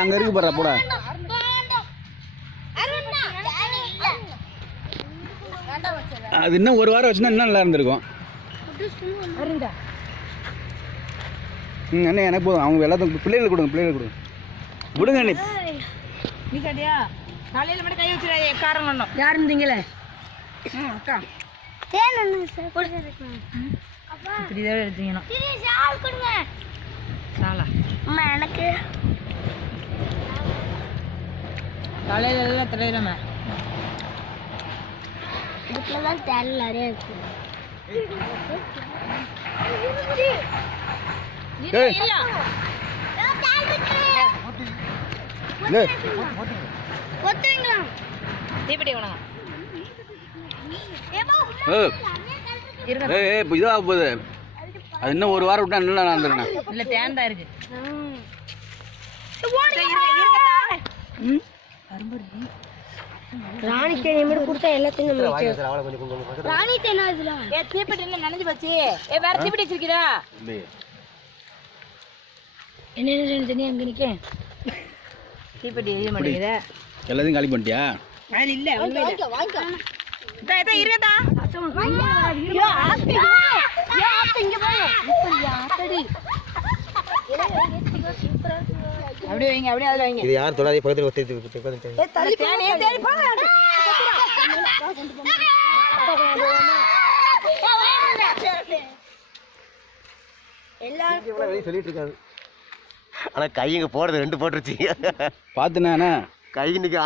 அங்க இருக்கு பாரு போடா. அது இன்னும் ஒரு வாரம் வச்சுன்னா இன்னும் நல்லா இருந்திருக்கும். அண்ணே எனக்கு போதும். அவங்க எல்லாத்துக்கும் பிள்ளைகளுக்கு கொடுங்க விடுங்க அண்ணே. நீ கட்டியா காலையில மட்டும் கை வச்சுடாதே காரம் பண்ணோம். யார் இருந்தீங்களே? அக்கா இப்படிதான் எடுத்தீங்கன்னா எனக்கு தலையில எல்லாம் தலையிலமே இதுக்குள்ளதான் தேல் நிறைய இருக்கு. இதாக போகுது. அது இன்னும் ஒரு வாரம் விட்டா நல்லா நடந்துருக்கேன். இல்ல தேன் தான் இருக்கு. ராணிக்கு நிமிட கொடுத்தா எல்லாத்தையும் ராணி தேனா இதுல தீப்பெட்டில நனைஞ்சு போச்சு. வேற தீப்பெட்டி வச்சிருக்கீரா? என்ன தண்ணி அங்க நிக்க தீப்பெட்டி எரிய மாட்டேங்குது. எல்லாத்தையும் காலி பண்ணிட்டியா? இல்ல வாங்க இருக்கதா அப்படியே வைங்க அப்படியே அதுல வைங்க. இது யார் தொடாதே பக்கத்துல எல்லாரும் சொல்லிட்டு இருக்காரு. ஆனா கை இங்க போடுறது 2 போட்டுருச்சு. பாத்துனா கை இன்னைக்கு